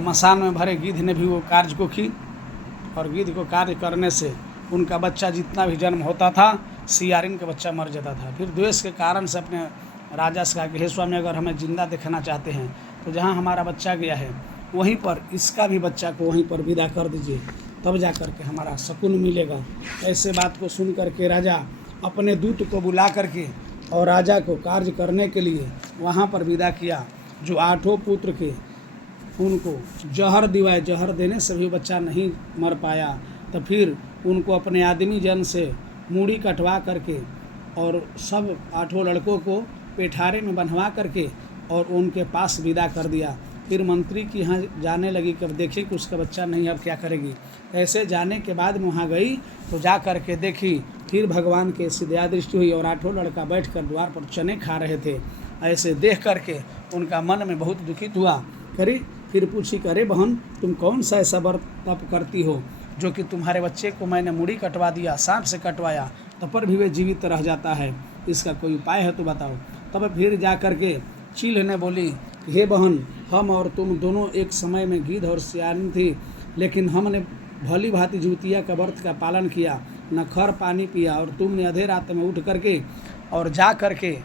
मसान में भरे गिद्ध ने भी वो कार्य को की, और गिद्ध को कार्य करने से उनका बच्चा जितना भी जन्म होता था, सियारिन का बच्चा मर जाता था। फिर द्वेष के कारण से अपने राजा से कहा कि हे स्वामी, अगर हमें जिंदा देखना चाहते हैं तो जहाँ हमारा बच्चा गया है वहीं पर इसका भी बच्चा को वहीं पर विदा कर दीजिए, तब जा कर के हमारा सुकून मिलेगा। ऐसे बात को सुन करके राजा अपने दूत को बुला करके और राजा को कार्य करने के लिए वहाँ पर विदा किया। जो 8 पुत्र के उनको जहर दिवाए, जहर देने से भी बच्चा नहीं मर पाया, तो फिर उनको अपने आदमी जन से मूड़ी कटवा करके और सब 8 लड़कों को पेठारे में बंधवा करके और उनके पास विदा कर दिया। फिर मंत्री की यहाँ जाने लगी कि अब देखे कि उसका बच्चा नहीं, अब क्या करेगी। ऐसे जाने के बाद में वहाँ गई तो जा कर के देखी, फिर भगवान के सिद्धा दृष्टि हुई और 8 लड़का बैठ कर द्वार पर चने खा रहे थे। ऐसे देख करके उनका मन में बहुत दुखित हुआ। करी फिर पूछी, करे बहन, तुम कौन सा ऐसा व्रत तप करती हो जो कि तुम्हारे बच्चे को मैंने मुड़ी कटवा दिया, सांप से कटवाया, तब पर भी वे जीवित रह जाता है, इसका कोई उपाय है तो बताओ। तब फिर जा कर के चील ने बोली, हे बहन, हम और तुम दोनों एक समय में गिद्ध और सियारिन थी, लेकिन हमने भली भांति जुतिया का व्रत का पालन किया, न खर पानी पिया, और तुमने आधे रात में उठ करके और जा करके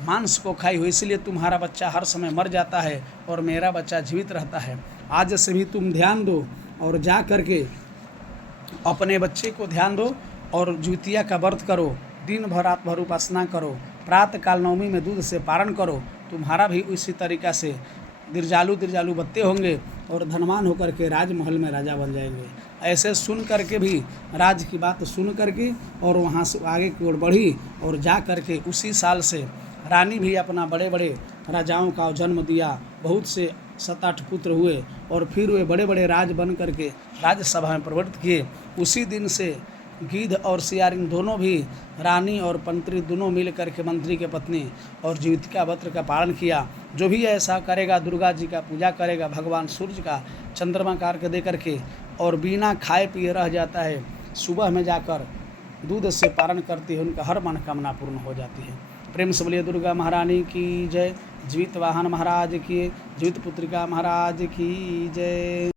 मांस को खाई हो, इसलिए तुम्हारा बच्चा हर समय मर जाता है और मेरा बच्चा जीवित रहता है। आज से भी तुम ध्यान दो और जा करके अपने बच्चे को ध्यान दो और जुतिया का व्रत करो, दिन भर रात भर उपासना करो, प्रातः काल नवमी में दूध से पारण करो, तुम्हारा भी उसी तरीक़ा से दीर्घालु बत्ते होंगे और धनवान होकर के राजमहल में राजा बन जाएंगे। ऐसे सुन करके भी राज की बात सुन करके और वहाँ से आगे की ओर बढ़ी और जा करके उसी साल से रानी भी अपना बड़े बड़े राजाओं का जन्म दिया। बहुत से 7-8 पुत्र हुए और फिर वे बड़े बड़े राज बन करके राज्यसभा में प्रवृत्त किए। उसी दिन से गिद्ध और सियारिन दोनों भी, रानी और मंत्री दोनों मिल करके मंत्री के पत्नी और जीविका व्रत का पालन किया। जो भी ऐसा करेगा, दुर्गा जी का पूजा करेगा, भगवान सूर्य का चंद्रमा कार्य दे करके और बिना खाए पिए रह जाता है, सुबह में जाकर दूध से पारण करती है, उनका हर मनोकामना पूर्ण हो जाती है। प्रेम से बोलिए दुर्गा महारानी की जय, जीवित वाहन महाराज की, जीवित पुत्रिका महाराज की जय।